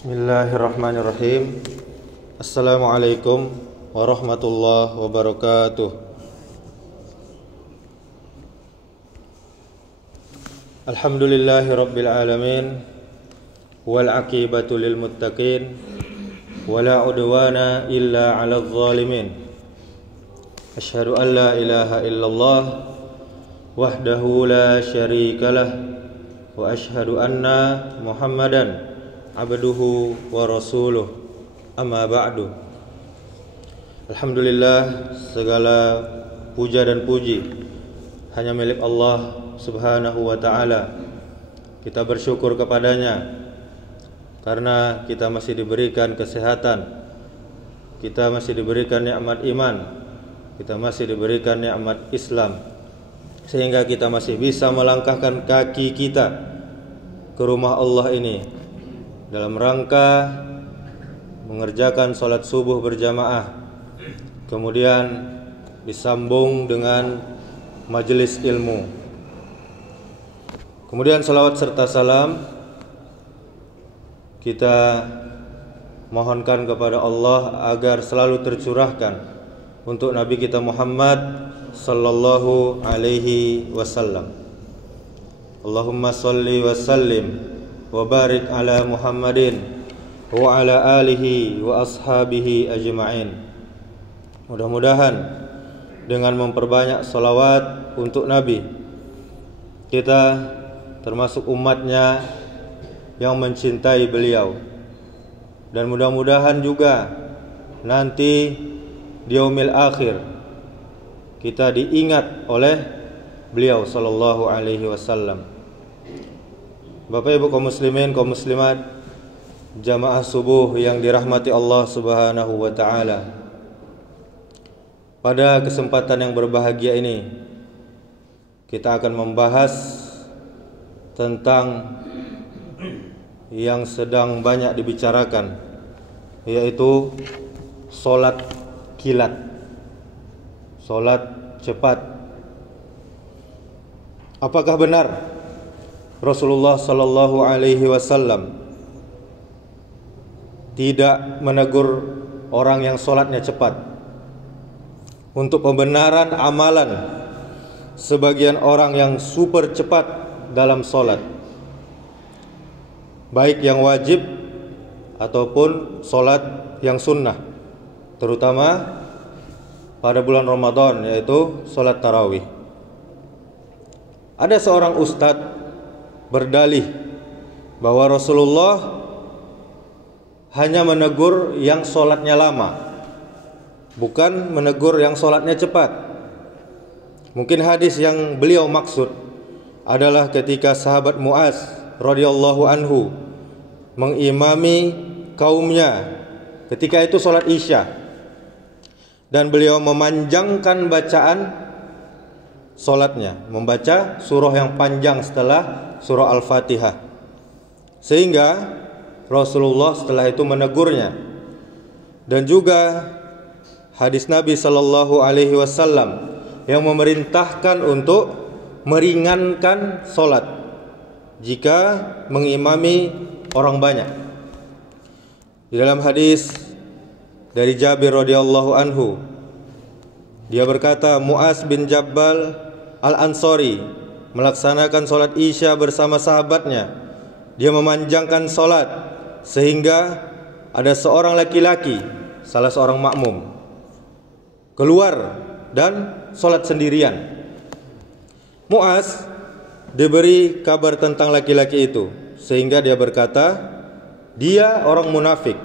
Bismillahirrahmanirrahim. Assalamualaikum warahmatullahi wabarakatuh. Alhamdulillahi rabbil alamin, wal aqibatu lil muttaqin, wala udwana illa 'alal zalimin. Asyhadu an la ilaha illallah wahdahu la syarikalah, wa asyhadu anna Muhammadan abduhu wa rasuluh, amma ba'du. Alhamdulillah, segala puja dan puji hanya milik Allah subhanahu wa ta'ala. Kita bersyukur kepadanya karena kita masih diberikan kesehatan, kita masih diberikan nikmat iman, kita masih diberikan nikmat Islam, sehingga kita masih bisa melangkahkan kaki kita ke rumah Allah ini dalam rangka mengerjakan sholat subuh berjamaah, kemudian disambung dengan majelis ilmu, kemudian salawat serta salam kita mohonkan kepada Allah agar selalu tercurahkan untuk Nabi kita Muhammad sallallahu alaihi wasallam. Allahumma salli wa sallim wa barik ala Muhammadin wa ala alihi wa ashabihi ajma'in. Mudah-mudahan dengan memperbanyak salawat untuk Nabi, kita termasuk umatnya yang mencintai beliau, dan mudah-mudahan juga nanti di yaumil akhir kita diingat oleh beliau sallallahu alaihi wasallam. Bapak Ibu kaum muslimin, kaum muslimat, jamaah subuh yang dirahmati Allah subhanahu wa ta'ala, pada kesempatan yang berbahagia ini kita akan membahas tentang yang sedang banyak dibicarakan, yaitu solat kilat, solat cepat. Apakah benar Rasulullah sallallahu alaihi wasallam tidak menegur orang yang solatnya cepat? Untuk pembenaran amalan sebagian orang yang super cepat dalam solat, baik yang wajib ataupun solat yang sunnah, terutama pada bulan Ramadan, yaitu solat tarawih. Ada seorang ustadz berdalih bahwa Rasulullah hanya menegur yang solatnya lama, bukan menegur yang solatnya cepat. Mungkin hadis yang beliau maksud adalah ketika sahabat Muaz radhiyallahu anhu mengimami kaumnya ketika itu solat Isya, dan beliau memanjangkan bacaan solatnya, membaca surah yang panjang setelah surah Al-Fatihah, sehingga Rasulullah setelah itu menegurnya. Dan juga hadis Nabi sallallahu alaihi wasallam yang memerintahkan untuk meringankan solat jika mengimami orang banyak. Di dalam hadis dari Jabir radhiyallahu anhu, dia berkata, Muaz bin Jabbal Al-Ansari melaksanakan solat Isya bersama sahabatnya. Dia memanjangkan solat sehingga ada seorang laki-laki, salah seorang makmum, keluar dan solat sendirian. Muaz diberi kabar tentang laki-laki itu, sehingga dia berkata, dia orang munafik.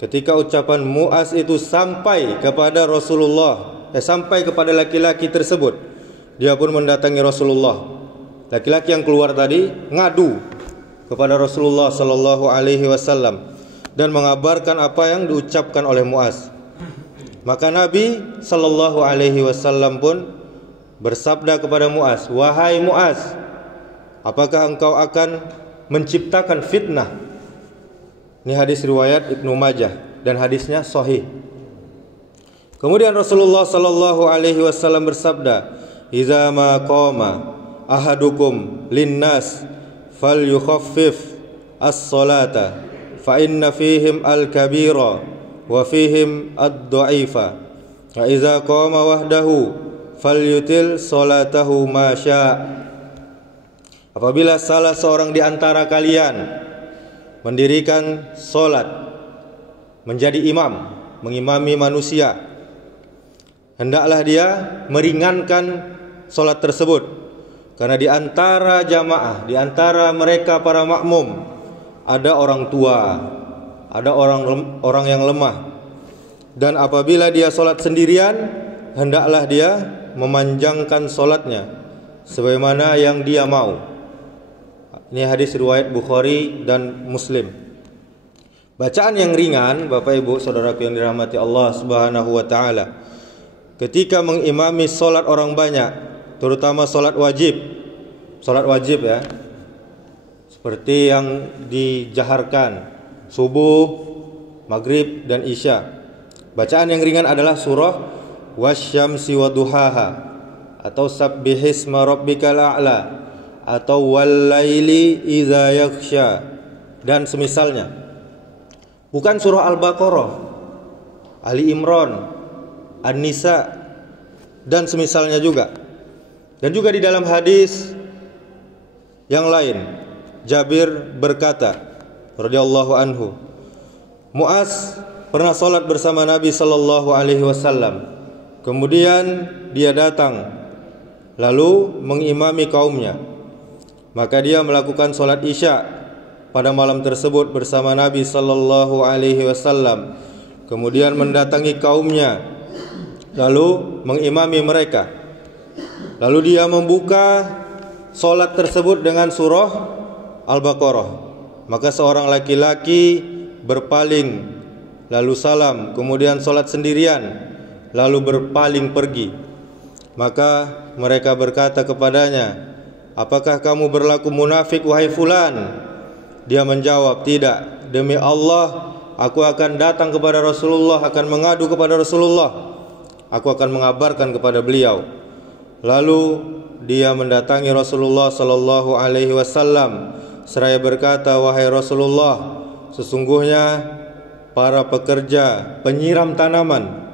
Ketika ucapan Muaz itu sampai kepada Rasulullah, sampai kepada laki-laki tersebut, dia pun mendatangi Rasulullah. Laki-laki yang keluar tadi ngadu kepada Rasulullah sallallahu alaihi wasallam dan mengabarkan apa yang diucapkan oleh Muaz. Maka Nabi sallallahu alaihi wasallam pun bersabda kepada Muaz, "Wahai Muaz, apakah engkau akan menciptakan fitnah?" Ini hadis riwayat Ibnu Majah dan hadisnya sahih. Kemudian Rasulullah sallallahu alaihi wasallam bersabda, "Idza ma qama ahadukum linnas falyukhaffif as-salata fa inna fihim al-kabira wa fihim ad-dha'ifa wa idza qama wahdahu falyutil salatahu ma syaa. Apabila salah seorang di antara kalian mendirikan solat, menjadi imam, mengimami manusia, hendaklah dia meringankan solat tersebut, karena di antara jamaah, di antara mereka para makmum, ada orang tua, ada orang yang lemah. Dan apabila dia solat sendirian, hendaklah dia memanjangkan solatnya sebagaimana yang dia mau. Ini hadis riwayat Bukhari dan Muslim. Bacaan yang ringan, Bapak Ibu saudaraku yang dirahmati Allah Subhanahu wa taala, ketika mengimami salat orang banyak, terutama salat wajib. Salat wajib ya. Seperti yang dijaharkan subuh, maghrib dan isya. Bacaan yang ringan adalah surah wasyamsi waduhaha atau sabbihisma rabbikal a'la atau wallaili idza yaghsha dan semisalnya. Bukan surah Al-Baqarah, Ali Imran, An-Nisa dan semisalnya juga. Dan juga di dalam hadis yang lain, Jabir berkata radhiyallahu anhu, Muaz pernah salat bersama Nabi sallallahu alaihi wasallam. Kemudian dia datang lalu mengimami kaumnya. Maka dia melakukan salat Isya pada malam tersebut bersama Nabi sallallahu alaihi wasallam. Kemudian mendatangi kaumnya lalu mengimami mereka. Lalu dia membuka salat tersebut dengan surah Al-Baqarah. Maka seorang laki-laki berpaling lalu salam, kemudian salat sendirian lalu berpaling pergi. Maka mereka berkata kepadanya, apakah kamu berlaku munafik wahai fulan? Dia menjawab, tidak, demi Allah aku akan datang kepada Rasulullah, akan mengadu kepada Rasulullah, aku akan mengabarkan kepada beliau. Lalu dia mendatangi Rasulullah sallallahu alaihi wasallam seraya berkata, wahai Rasulullah, sesungguhnya para pekerja penyiram tanaman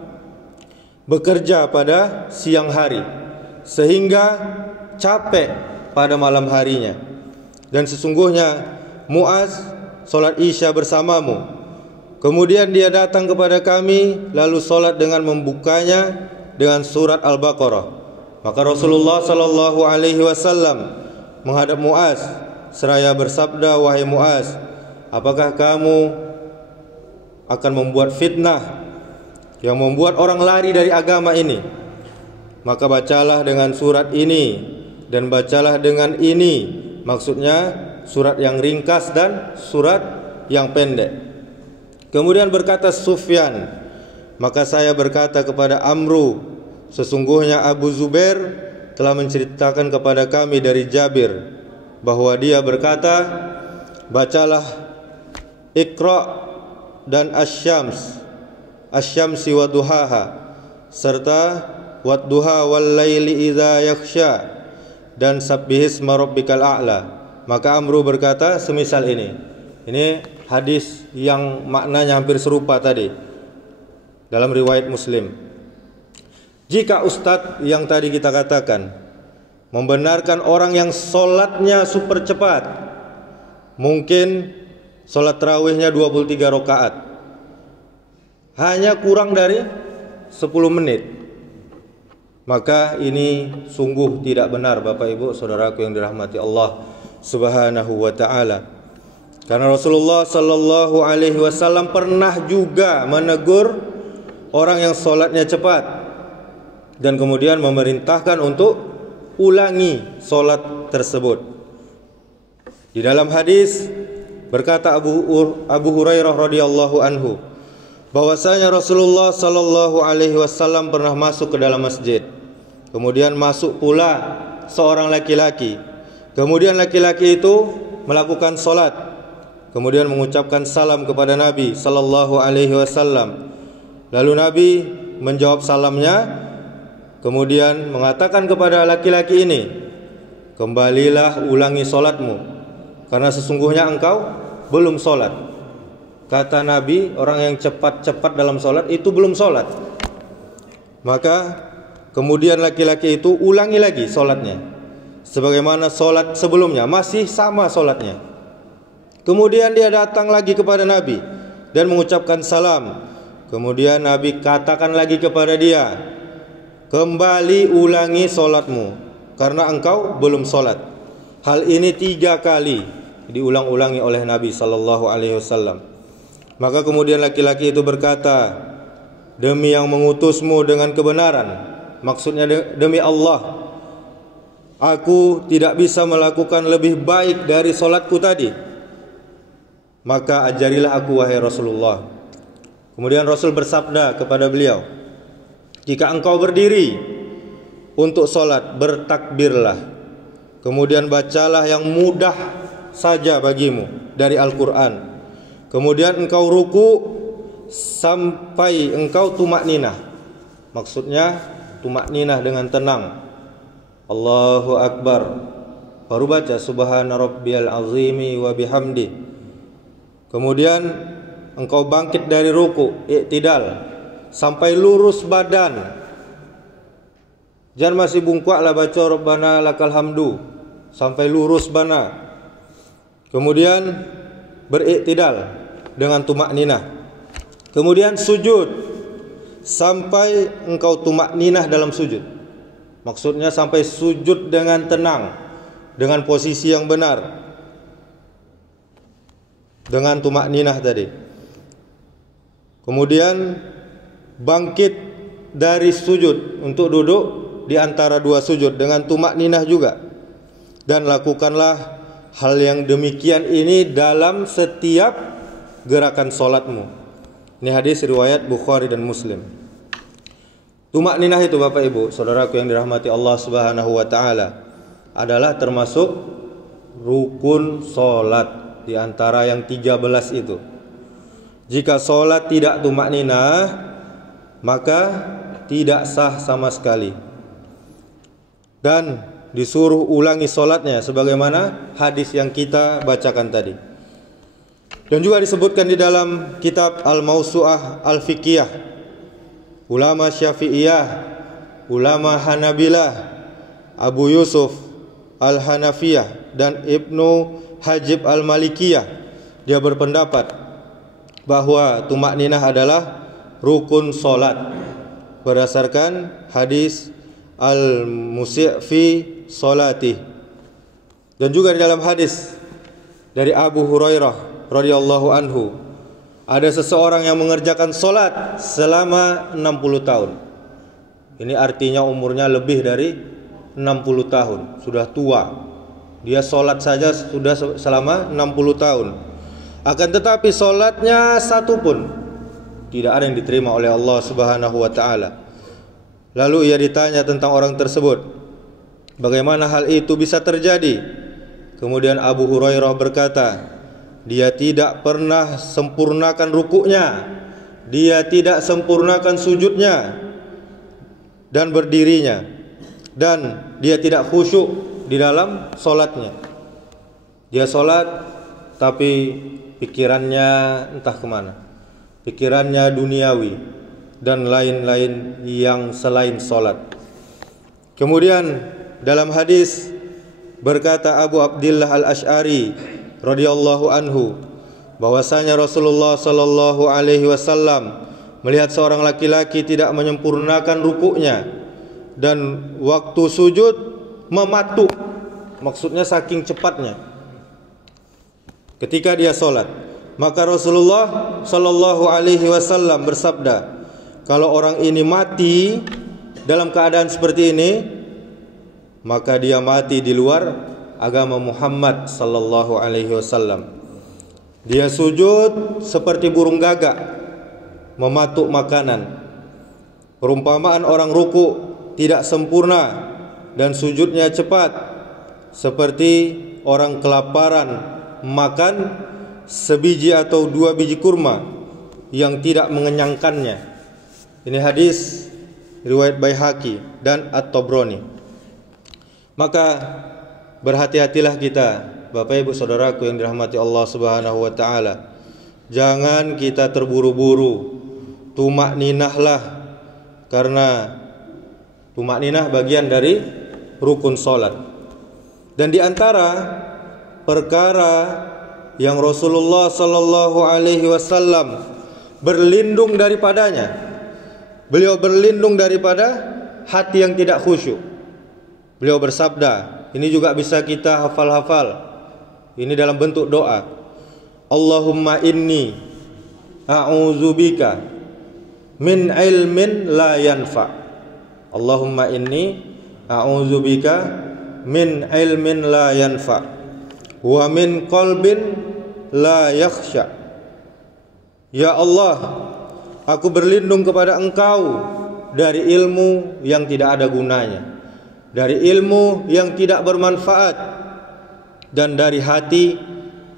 bekerja pada siang hari sehingga capek pada malam harinya, dan sesungguhnya Muaz salat Isya bersamamu. Kemudian dia datang kepada kami lalu salat dengan membukanya dengan surat Al-Baqarah. Maka Rasulullah sallallahu alaihi wasallam menghadap Muaz seraya bersabda, wahai Muaz, apakah kamu akan membuat fitnah yang membuat orang lari dari agama ini? Maka bacalah dengan surat ini dan bacalah dengan ini, maksudnya surat yang ringkas dan surat yang pendek. Kemudian berkata Sufyan, maka saya berkata kepada Amru, sesungguhnya Abu Zubair telah menceritakan kepada kami dari Jabir bahwa dia berkata, bacalah Iqra dan Asy-Syamsi wa duhaha serta wadduha wal laili idza yakhsha dan sabbihisma rabbikal a'la. Maka Amru berkata semisal ini. Ini hadis yang maknanya hampir serupa tadi dalam riwayat Muslim. Jika ustadz yang tadi kita katakan membenarkan orang yang sholatnya super cepat, mungkin sholat tarawihnya 23 rakaat, hanya kurang dari 10 menit, maka ini sungguh tidak benar, Bapak Ibu saudaraku yang dirahmati Allah Subhanahu wa taala. Karena Rasulullah sallallahu alaihi wasallam pernah juga menegur orang yang sholatnya cepat dan kemudian memerintahkan untuk ulangi sholat tersebut. Di dalam hadis berkata Abu Hurairah radhiyallahu anhu bahwasanya Rasulullah sallallahu alaihi wasallam pernah masuk ke dalam masjid. Kemudian masuk pula seorang laki-laki. Kemudian laki-laki itu melakukan sholat, kemudian mengucapkan salam kepada Nabi sallallahu alaihi wasallam. Lalu Nabi menjawab salamnya, kemudian mengatakan kepada laki-laki ini, kembalilah ulangi solatmu, karena sesungguhnya engkau belum solat. kata Nabi, orang yang cepat-cepat dalam sholat itu belum sholat. Maka kemudian laki-laki itu ulangi lagi sholatnya sebagaimana sholat sebelumnya, masih sama sholatnya. Kemudian dia datang lagi kepada Nabi dan mengucapkan salam. Kemudian Nabi katakan lagi kepada dia, kembali ulangi sholatmu karena engkau belum sholat. Hal ini 3 kali diulang-ulangi oleh Nabi SAW. Maka kemudian laki-laki itu berkata, demi yang mengutusmu dengan kebenaran, maksudnya demi Allah, aku tidak bisa melakukan lebih baik dari sholatku tadi. Maka ajarilah aku wahai Rasulullah. Kemudian Rasul bersabda kepada beliau, jika engkau berdiri untuk sholat, bertakbirlah. Kemudian bacalah yang mudah saja bagimu dari Al-Quran. Kemudian engkau ruku sampai engkau tumakninah. Maksudnya tumakninah dengan tenang. Allahu Akbar. Baru baca subhana rabbiyal azimi wa bihamdi. Kemudian engkau bangkit dari ruku, i'tidal, sampai lurus badan. Jangan masih bungkaklah baca rabbana lakal hamdu sampai lurus bana. Kemudian beriktidal dengan tumakninah. Kemudian sujud sampai engkau tumakninah dalam sujud. Maksudnya sampai sujud dengan tenang, dengan posisi yang benar, dengan tumakninah tadi. Kemudian bangkit dari sujud untuk duduk di antara 2 sujud dengan tumakninah juga. Dan lakukanlah hal yang demikian ini dalam setiap gerakan solatmu. Ini hadis riwayat Bukhari dan Muslim. Tumakninah itu Bapak Ibu, saudaraku yang dirahmati Allah Subhanahu wa taala, adalah termasuk rukun solat di antara yang 13 itu. Jika solat tidak tumakninah, maka tidak sah sama sekali. Dan disuruh ulangi solatnya sebagaimana hadis yang kita bacakan tadi. Dan juga disebutkan di dalam kitab Al-Mawsu'ah Al-Fiqhiyah, ulama Syafi'iyah, ulama Hanabilah, Abu Yusuf Al-Hanafiyah dan Ibnu Hajib Al-Malikiyah, dia berpendapat bahwa tumakninah adalah rukun solat berdasarkan hadis Al-Musi' fi Salati. Dan juga di dalam hadis dari Abu Hurairah radhiyallahu anhu, ada seseorang yang mengerjakan solat selama 60 tahun. Ini artinya umurnya lebih dari 60 tahun, sudah tua. Dia solat saja sudah selama 60 tahun. Akan tetapi solatnya satu pun tidak ada yang diterima oleh Allah Subhanahu wa taala. Lalu ia ditanya tentang orang tersebut, bagaimana hal itu bisa terjadi? Kemudian Abu Hurairah berkata, dia tidak pernah sempurnakan rukuknya, dia tidak sempurnakan sujudnya dan berdirinya, dan dia tidak khusyuk di dalam solatnya. Dia solat tapi pikirannya entah kemana, pikirannya duniawi dan lain-lain yang selain solat. Kemudian dalam hadis berkata Abu Abdillah Al-Asy'ari radhiyallahu anhu bahwasanya Rasulullah sallallahu alaihi wasallam melihat seorang laki-laki tidak menyempurnakan rukuknya dan waktu sujud mematuk, maksudnya saking cepatnya ketika dia solat. Maka Rasulullah sallallahu alaihi wasallam bersabda, kalau orang ini mati dalam keadaan seperti ini, maka dia mati di luar agama Muhammad sallallahu alaihi wasallam. Dia sujud seperti burung gagak mematuk makanan. Perumpamaan orang ruku tidak sempurna dan sujudnya cepat seperti orang kelaparan makan sebiji atau 2 biji kurma yang tidak mengenyangkannya. Ini hadis riwayat Baihaqi dan At-Tabrani. Maka berhati-hatilah kita, Bapak Ibu saudaraku yang dirahmati Allah Subhanahu wa taala, Jangan kita terburu-buru. Tumakninahlah, karena tumakninah bagian dari rukun salat. Dan di antara perkara yang Rasulullah sallallahu alaihi wasallam berlindung daripadanya, beliau berlindung daripada hati yang tidak khusyuk. Beliau bersabda, ini juga bisa kita hafal-hafal. Ini dalam bentuk doa. Allahumma inni a'udzubika min ilmin la yanfa. Allahumma inni a'udzubika min ilmin la yanfa wa min qalbin la yakhsha. Ya Allah, aku berlindung kepada Engkau dari ilmu yang tidak ada gunanya, dari ilmu yang tidak bermanfaat, dan dari hati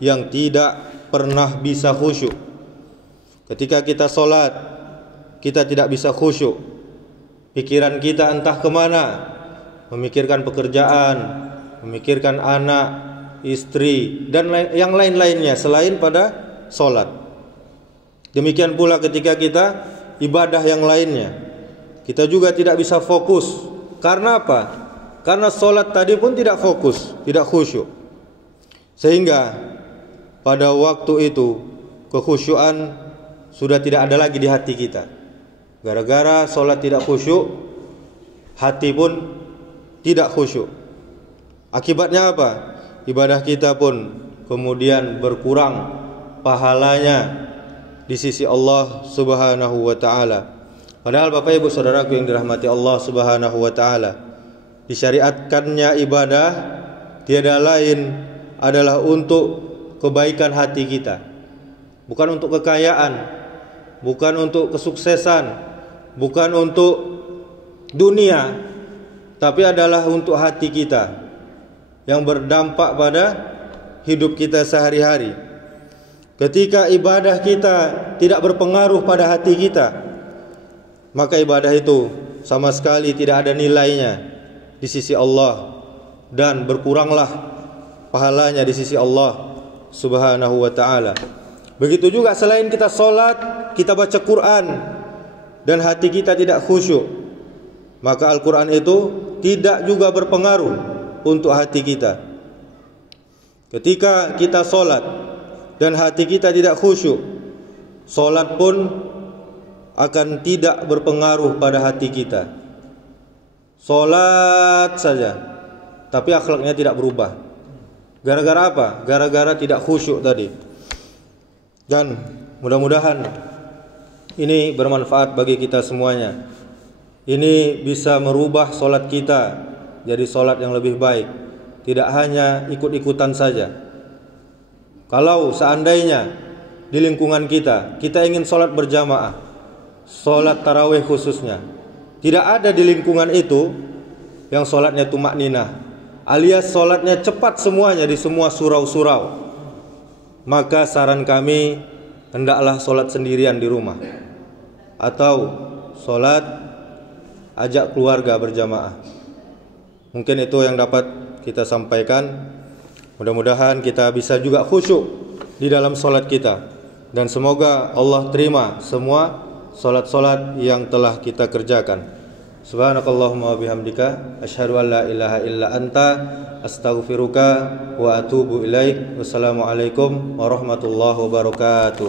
yang tidak pernah bisa khusyuk. Ketika kita sholat, kita tidak bisa khusyuk. Pikiran kita entah kemana, memikirkan pekerjaan, memikirkan anak, istri, dan yang lain-lainnya selain pada sholat. Demikian pula ketika kita ibadah yang lainnya, kita juga tidak bisa fokus. Karena apa? Karena sholat tadi pun tidak fokus, tidak khusyuk. Sehingga pada waktu itu kekhusyuan sudah tidak ada lagi di hati kita. Gara-gara sholat tidak khusyuk, hati pun tidak khusyuk. Akibatnya apa? Ibadah kita pun kemudian berkurang pahalanya di sisi Allah Subhanahu wa taala. Padahal Bapak Ibu Saudaraku yang dirahmati Allah Subhanahu wa taala, disyariatkannya ibadah tiada lain adalah untuk kebaikan hati kita. Bukan untuk kekayaan, bukan untuk kesuksesan, bukan untuk dunia, tapi adalah untuk hati kita yang berdampak pada hidup kita sehari-hari. Ketika ibadah kita tidak berpengaruh pada hati kita, maka ibadah itu sama sekali tidak ada nilainya di sisi Allah, dan berkuranglah pahalanya di sisi Allah Subhanahu wa ta'ala. Begitu juga selain kita sholat, kita baca Quran, dan hati kita tidak khusyuk, maka Al-Quran itu tidak juga berpengaruh untuk hati kita. Ketika kita sholat dan hati kita tidak khusyuk, sholat pun akan tidak berpengaruh pada hati kita. Sholat saja, tapi akhlaknya tidak berubah. Gara-gara apa? Gara-gara tidak khusyuk tadi. Dan mudah-mudahan ini bermanfaat bagi kita semuanya. Ini bisa merubah sholat kita jadi sholat yang lebih baik, tidak hanya ikut-ikutan saja. Kalau seandainya di lingkungan kita ingin sholat berjamaah, sholat tarawih khususnya, tidak ada di lingkungan itu yang sholatnya tumakninah, alias sholatnya cepat semuanya di semua surau-surau, maka saran kami hendaklah sholat sendirian di rumah, atau sholat ajak keluarga berjamaah. Mungkin itu yang dapat kita sampaikan. Mudah-mudahan kita bisa juga khusyuk di dalam sholat kita, dan semoga Allah terima semua sholat-sholat yang telah kita kerjakan. Subhanakallahumma wa bihamdika asyhadu an la ilaha illa anta astaghfiruka wa atubu ilaik. Wassalamualaikum warahmatullahi wabarakatuh.